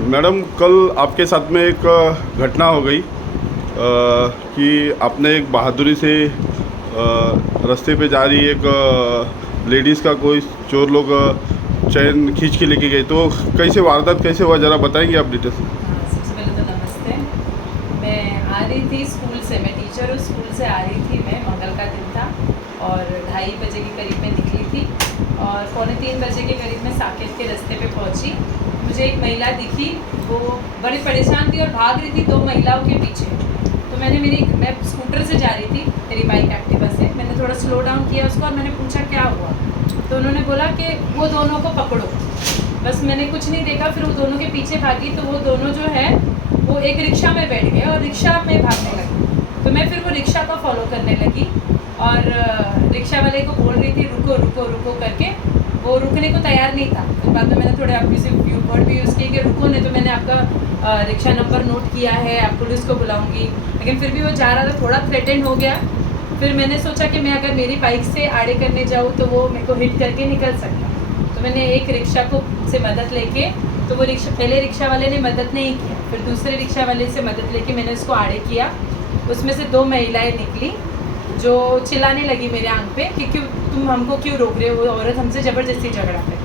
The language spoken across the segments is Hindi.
मैडम, कल आपके साथ में एक घटना हो गई कि आपने एक बहादुरी से रास्ते पे जा रही एक लेडीज़ का कोई चोर लोग चैन खींच के लेके गए। तो कैसे वारदात कैसे हुआ, ज़रा बताएंगे आप डिटेल्स? सबसे पहले तो नमस्ते। मैं आ रही थी स्कूल से, मैं टीचर हूँ, स्कूल से आ रही थी मैं। मंगल का दिन था और 2:30 बजे के करीब मैं निकली थी और 2:45 बजे के करीब मैं साकेत के रास्ते पे पहुँची। मुझे एक महिला दिखी, वो बड़ी परेशान थी और भाग रही थी 2 महिलाओं के पीछे। तो मैं स्कूटर से जा रही थी, मेरी बाइक एक्टिवा से। मैंने थोड़ा स्लो डाउन किया उसको और मैंने पूछा क्या हुआ। तो उन्होंने बोला कि वो दोनों को पकड़ो। बस मैंने कुछ नहीं देखा, फिर वो दोनों के पीछे भागी तो वो दोनों जो है वो एक रिक्शा में बैठ गए और रिक्शा में भागने लगे। तो मैं फिर वो रिक्शा को फॉलो करने लगी और रिक्शा वाले को बोल रही थी रुको रुको रुको करके। वो रुकने को तैयार नहीं था। फिर बाद में मैंने थोड़े अब्यूसिव वर्ड भी यूज़ किए कि रुको, नहीं तो मैंने आपका रिक्शा नंबर नोट किया है, आप पुलिस को बुलाऊंगी। लेकिन फिर भी वो जा रहा था, थोड़ा थ्रेटेंड हो गया। फिर मैंने सोचा कि मैं अगर मेरी बाइक से आड़े करने जाऊँ तो वो मेरे को हिट करके निकल सकता। तो मैंने एक रिक्शा को से मदद लेके, तो वो पहले रिक्शा वाले ने मदद नहीं किया, फिर दूसरे रिक्शा वाले से मदद लेके मैंने उसको आड़े किया। उसमें से 2 महिलाएं निकली जो चिल्लाने लगी मेरे आंख पे कि क्यों तुम हमको क्यों रोक रहे हो, वो औरत हमसे ज़बरदस्ती झगड़ा कर।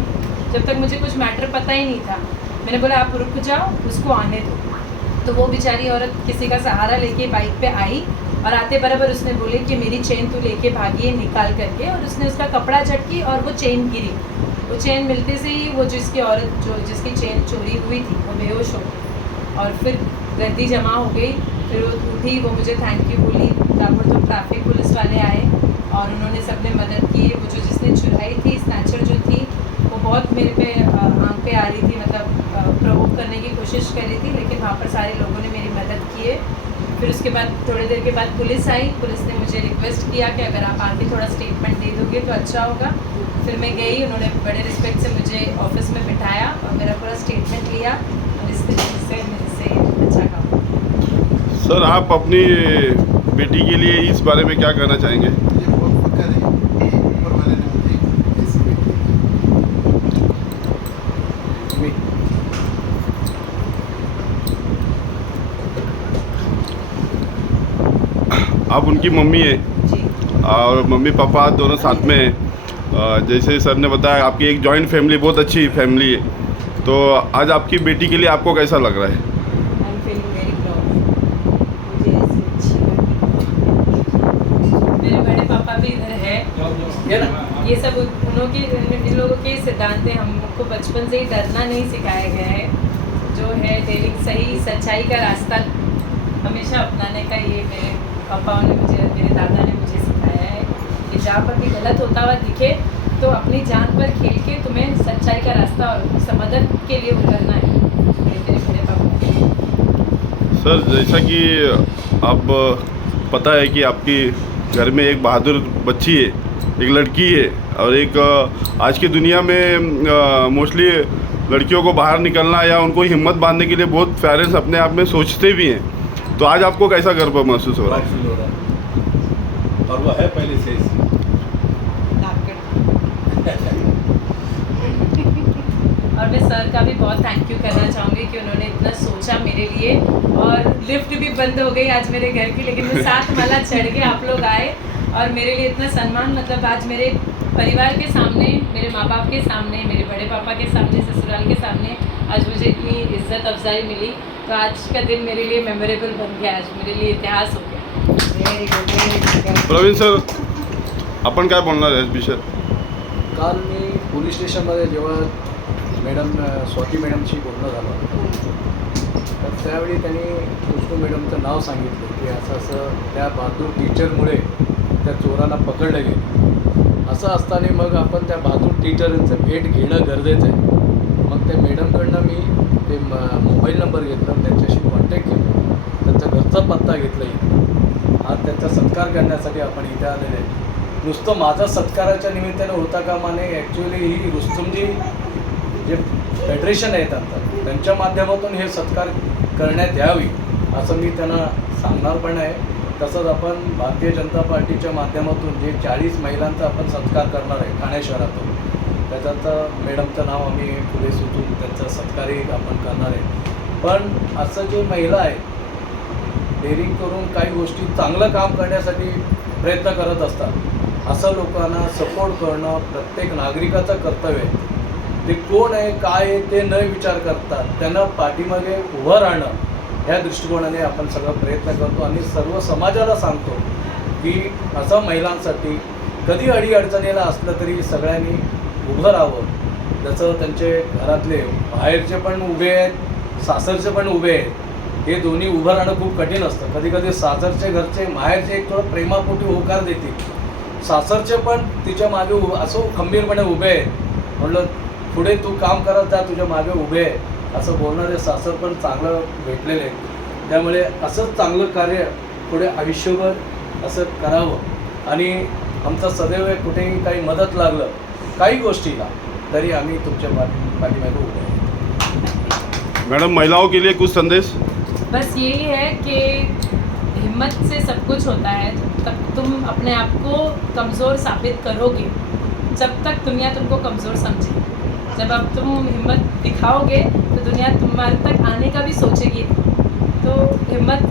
जब तक मुझे कुछ मैटर पता ही नहीं था, मैंने बोला आप रुक जाओ, उसको आने दो। तो वो बेचारी औरत किसी का सहारा लेके बाइक पे आई और आते बराबर उसने बोले कि मेरी चेन तू लेके भागी है निकाल करके, और उसने उसका कपड़ा झटकी और वो चेन गिरी। वो चेन मिलते से ही वो जिसकी चेन चोरी हुई थी वो बेहोश हो गई और फिर गर्दी जमा हो गई। फिर वो उठी, वो मुझे थैंक यू बोली। ताबड़तोड़ ट्रैफिक पुलिस वाले आए और उन्होंने सबने मदद की। वो जिसने चुराई थी, स्नैचर जो थी, वो बहुत मेरे पे आंख पे आ रही थी, मतलब प्रोवोक करने की कोशिश कर रही थी, लेकिन वहाँ पर सारे लोगों ने मेरी मदद की है। फिर उसके बाद थोड़ी देर के बाद पुलिस आई। पुलिस ने मुझे रिक्वेस्ट किया कि अगर आप आके थोड़ा स्टेटमेंट दे दोगे तो अच्छा होगा। फिर मैं गई, उन्होंने बड़े रिस्पेक्ट से मुझे ऑफिस में बिठाया और मेरा पूरा स्टेटमेंट लिया और इस तरीके से मेरे से अच्छा काम। सर, आप अपनी बेटी के लिए इस बारे में क्या कहना चाहेंगे? ये बहुत फकर है, ऊपर वाले ने मुझे ऐसी बेटी दी। आप उनकी मम्मी है जी और मम्मी पापा दोनों साथ में हैं। जैसे सर ने बताया, आपकी एक जॉइंट फैमिली, बहुत अच्छी फैमिली है। तो आज आपकी बेटी के लिए आपको कैसा लग रहा है? I am feeling very proud. मुझे ऐसी अच्छी लगी। मेरे बड़े पापा भी इधर है। ये सब इन लोगों के सिद्धांत हैं। हमको बचपन से ही डरना नहीं सिखाया गया है। जो है डेली सही सच्चाई का रास्ता हमेशा अपनाने का, ये मेरे पापाओं ने मुझे, मेरे दादा ने मुझे सिखाया है कि जहाँ पर भी गलत होता हुआ दिखे तो अपनी जान पर खेल के तुम्हें सच्चाई का रास्ता और मदद के लिए उतरना है। ये मेरे बड़े पापा। सर, जैसा कि आप पता है कि आपकी घर में एक बहादुर बच्ची है, एक लड़की है, और एक आज की दुनिया में मोस्टली लड़कियों को बाहर निकलना या उनको हिम्मत बांधने के लिए बहुत पेरेंट्स अपने आप में सोचते भी हैं। तो आज आपको कैसा गर्व महसूस हो रहा है? फील हो रहा है और वो है पहले से ही। और मैं सर का भी बहुत थैंक यू करना चाहूँगी कि उन्होंने इतना सोचा मेरे लिए। और लिफ्ट भी बंद हो गई आज मेरे घर की, लेकिन मैं 7 माला चढ़ के आप लोग आए और मेरे लिए इतना सम्मान, मतलब आज मेरे परिवार के सामने, मेरे माँ बाप के सामने, मेरे बड़े पापा के सामने, ससुराल के सामने आज मुझे इतनी इज्जत अफजाई मिली। तो आज का दिन मेरे लिए मेमोरेबल बन गया, आज मेरे लिए इतिहास हो गया। Very good. प्रवीण सर, आपण काय बोलणार आहे विषय? काल मी पोलीस स्टेशनमध्ये जेव्हा स्वाती मॅडमशी बोलणं झालं, तर त्यावेळी त्यांनी खुशबू मॅडमचं नाव सांगितलं की असं त्या बहादूर टीचरमुळे त्या चोराला पकडलं गेलं. असं असताना मग आपण त्या बहादूर टीचरांचं भेट घेणं गरजेचं आहे. मग त्या मॅडमकडनं मी ते मोबाईल नंबर घेतला, त्यांच्याशी कॉन्टॅक्ट केला, त्यांचा घरचा पत्ता घेतला इथं. आज त्यांचा सत्कार करण्यासाठी आपण इथे आलेले आहे. नुसतं माझा सत्काराच्या निमित्तानं होता कामा नये. ॲक्च्युली ही रुस्तुमजी जे फेडरेशन आहेत आता, त्यांच्या माध्यमातून हे सत्कार करण्यात यावी असं मी त्यांना सांगणार पण आहे. तसंच आपण भारतीय जनता पार्टीच्या माध्यमातून जे 40 महिलांचा आपण सत्कार करणार आहे ठाणे शहरातून, त्याच्यात मॅडमचं नाव आम्ही पुढे सुचवून त्यांचा सत्कार सत्कारही आपण करणार आहे. पण असं जे महिला आहे डेअरिंग करून काही गोष्टी चांगलं काम करण्यासाठी प्रयत्न करत असतात, असं लोकांना सपोर्ट करणं प्रत्येक नागरिकाचं कर्तव्य आहे. ते कोण आहे काय आहे ते न विचार करतात त्यांना पाठीमागे उभं राहणं ह्या दृष्टिकोनाने आपण सगळं प्रयत्न करतो आणि सर्व समाजाला सांगतो की असं महिलांसाठी कधी अडीअडचणीला असलं तरी सगळ्यांनी उभं राहावं. जसं त्यांचे घरातले बाहेरचे पण उभे आहेत, सासरचे पण उभे आहेत. हे दोन्ही उभं राहणं खूप कठीण असतं. कधी कधी सासरचे घरचे माहेरचे एक थोडं प्रेमापोटी होकार देतील, सासरचे पण तिच्या मागे असं खंबीरपणे उभे आहेत. म्हणलं पुढे तू काम करत जा, तुझ्या मागे उभे आहे असं बोलणारे सासर पण चांगलं भेटलेले आहे. त्यामुळे असंच चांगलं कार्य पुढे आयुष्यभर असं करावं आणि आमचा सदैव कुठेही काही मदत लागलं काही गोष्टीला तरी आम्ही तुमच्या पाठीमागे उभे आहे. मैडम, महिलाओं के लिए कुछ संदेश? बस यही है कि हिम्मत से सब कुछ होता है. जब तक तुम अपने आप को कमज़ोर साबित करोगे, जब तक दुनिया तुमको कमज़ोर समझेगी. जब अब तुम हिम्मत दिखाओगे तो दुनिया तुम्हारे तक आने का भी सोचेगी. तो हिम्मत